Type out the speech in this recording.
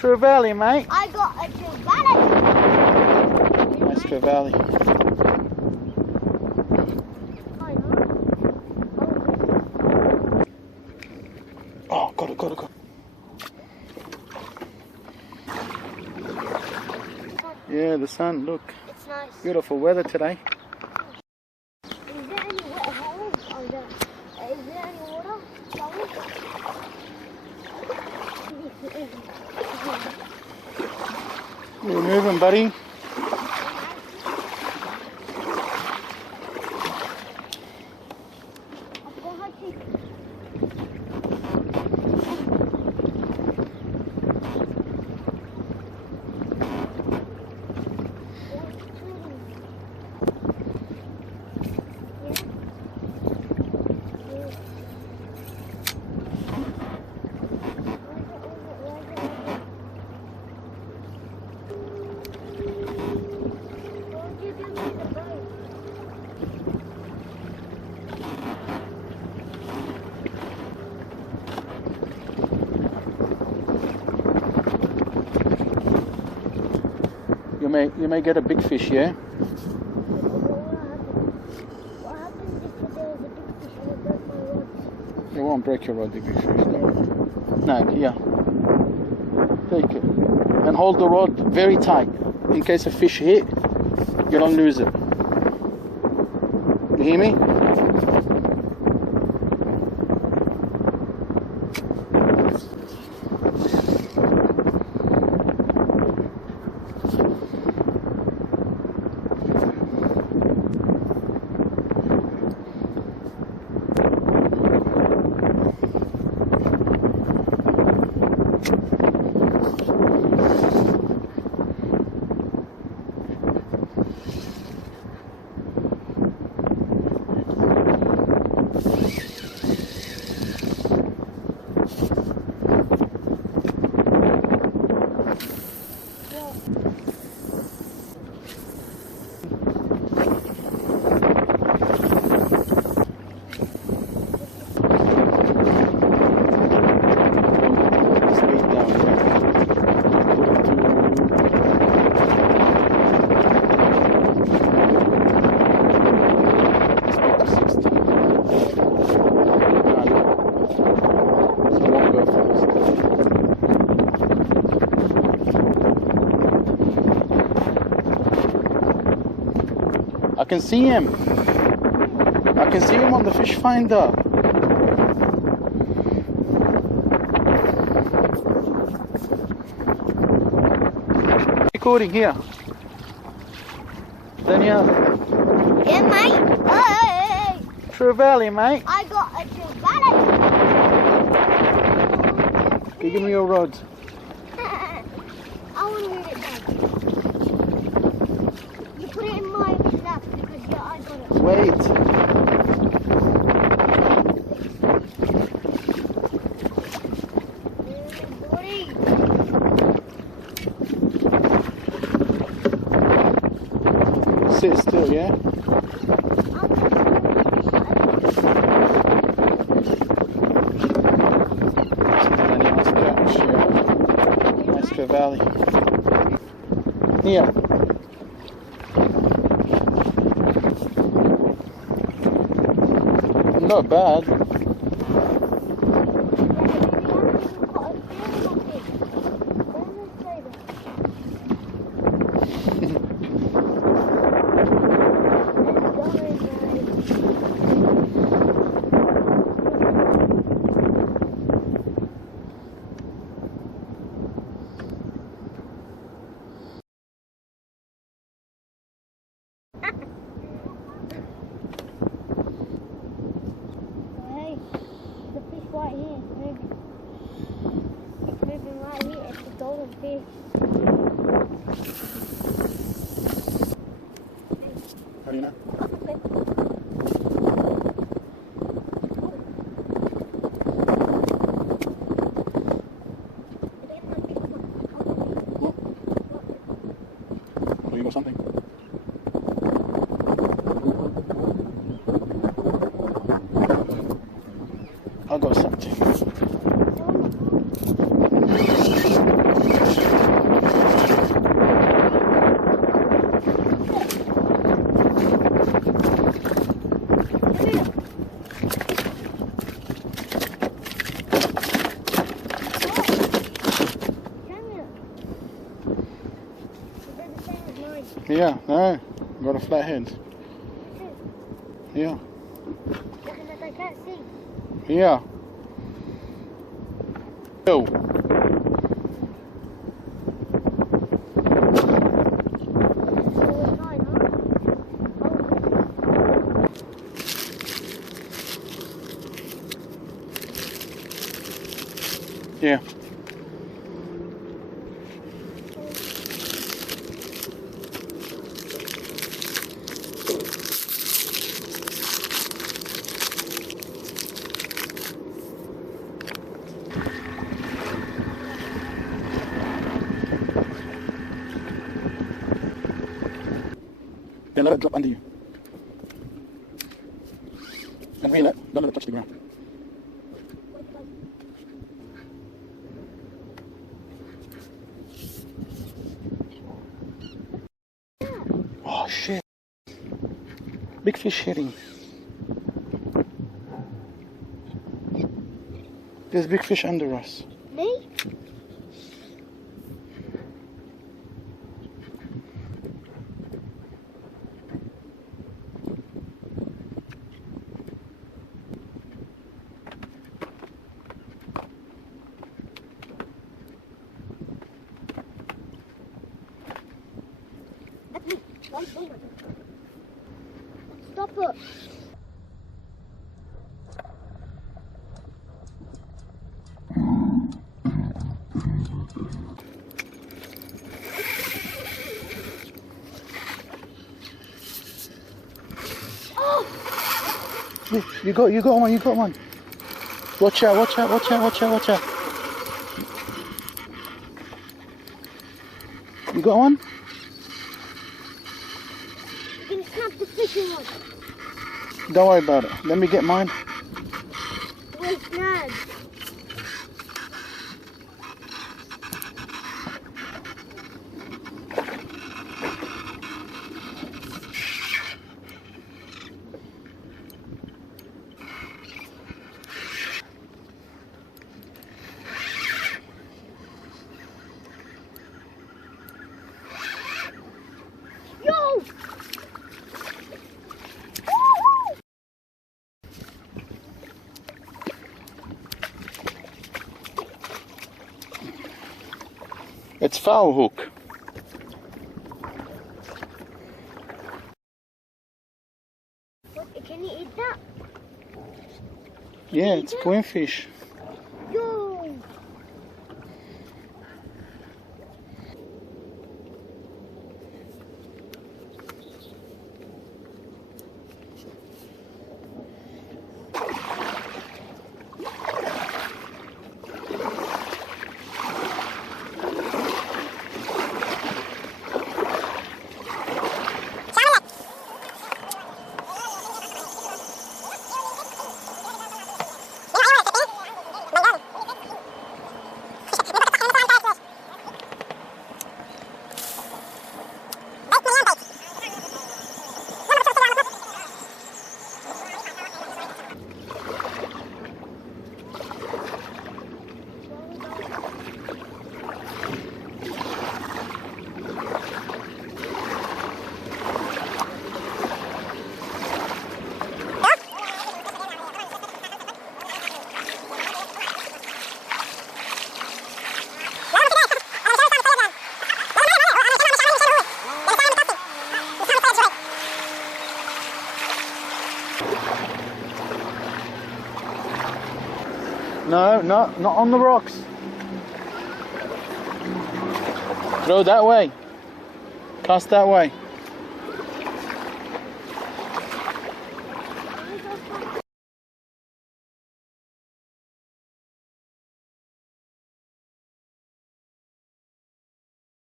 Trevally, mate. I got a Trevally. Nice Trevally. Oh, got it. Yeah, the sun, look. It's nice. Beautiful weather today. Is there any water holes? Is there any water? You're moving, buddy. You may get a big fish, yeah? What happens if there was a big fish and it broke my rod? It won't break your rod, the big fish. No, here. Take it. And hold the rod very tight. In case a fish hit, you don't lose it. You hear me? I can see him. I can see him on the fish finder. Recording here. Danielle. Yeah, mate. Hey. Trevally, mate. I got a Trevally. Give me your rod. I want to move it back. You put it in my lap because yeah, I got it. Wait. Sit still, yeah? Nice catch, yeah. Nice Trevally. Here. Not bad. Right here, it's moving. It's moving right here, it's a golden fish. How do you know? Oh, you got something? I got something. Yeah, no, got a flat head. Yeah. Because I can't see. Yeah. Yo. Yeah. Then let it drop under you. And reel it, don't let it touch the ground. Oh shit. Big fish hitting. There's big fish under us. Me? Stop it. You got one. Watch out. You got one? You can snap the fishing rod. Don't worry about it. Let me get mine. Wait, snap. It's foul hook. What, can you eat that? Yeah, it's queenfish. Yo! No, not on the rocks. Throw that way. Cast that way.